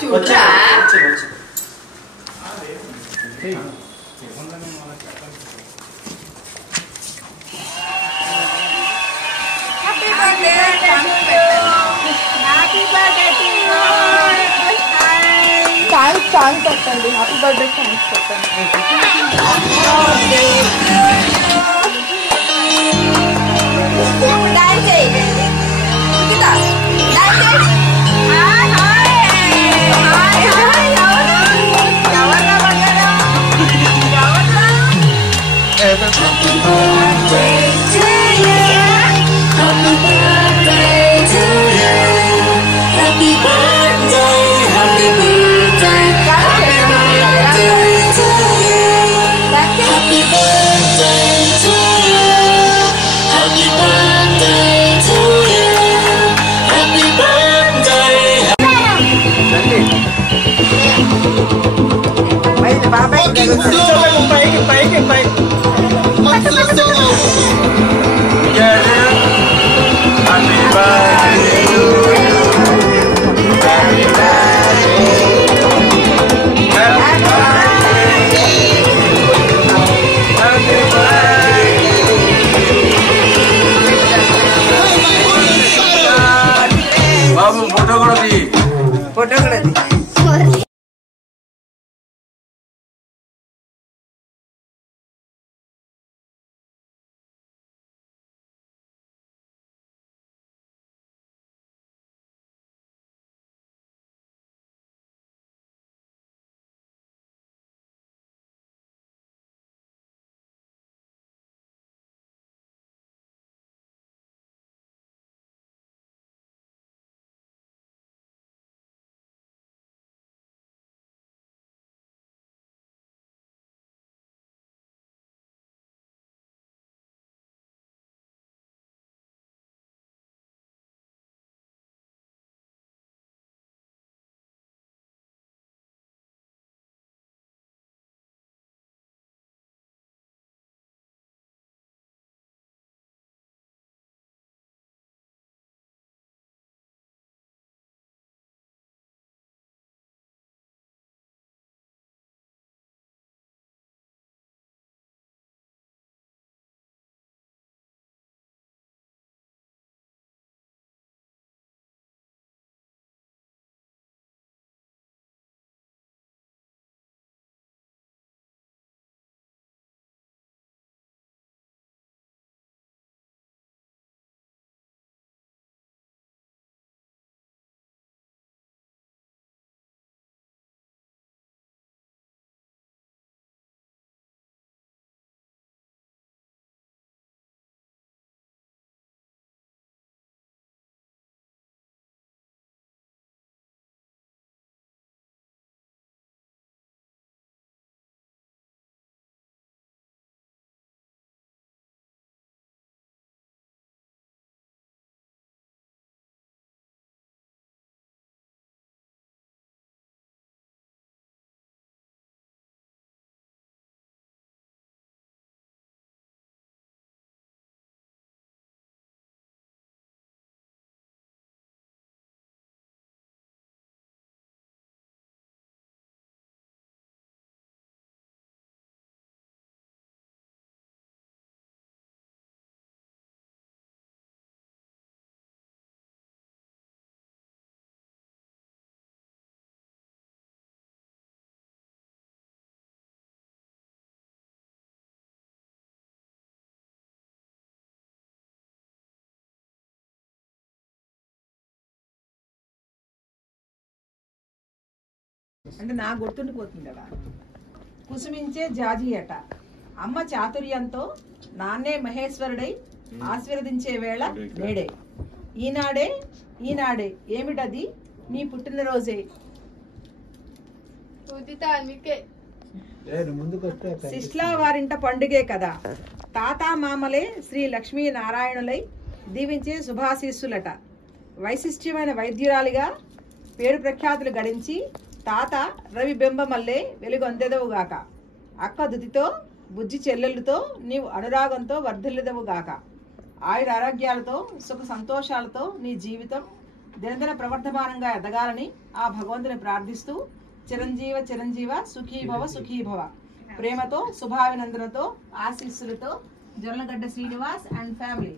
చూడరా సాంగ్ పెట్టండి. Happy birthday songs పెట్టండి. అంటే నాకు గుర్తుండిపోతుంది కదా. కుసుమించే జాజి అట అమ్మ చాతుర్యంతో నాన్నే మహేశ్వరుడై ఆశీర్వదించే వేళ నేడే ఈనాడే ఏమిటది నీ పుట్టినరోజే. శిష్లా వారింట పండుగే కదా. తాత మామలే శ్రీ లక్ష్మీ నారాయణులై దీవించే శుభాశీస్సులట. వైశిష్ట్యమైన వైద్యురాలిగా పేరు ప్రఖ్యాతులు గడించి తాత రవి బింబమల్లే వెలుగొందెదవుగాక. అక్క దుతితో బుజ్జి చెల్లెళ్ళతో నీవు అనురాగంతో వర్ధిల్లుదవుగాక. ఆయుర ఆరోగ్యాలతో సుఖ సంతోషాలతో నీ జీవితం దినదిన ప్రవర్ధమానంగా ఎదగాలని ఆ భగవంతుని ప్రార్థిస్తూ చిరంజీవ చిరంజీవ సుఖీభవ సుఖీభవ ప్రేమతో శుభాభినందనతో ఆశీస్సులతో జొన్నగడ్డ శ్రీనివాస్ అండ్ ఫ్యామిలీ.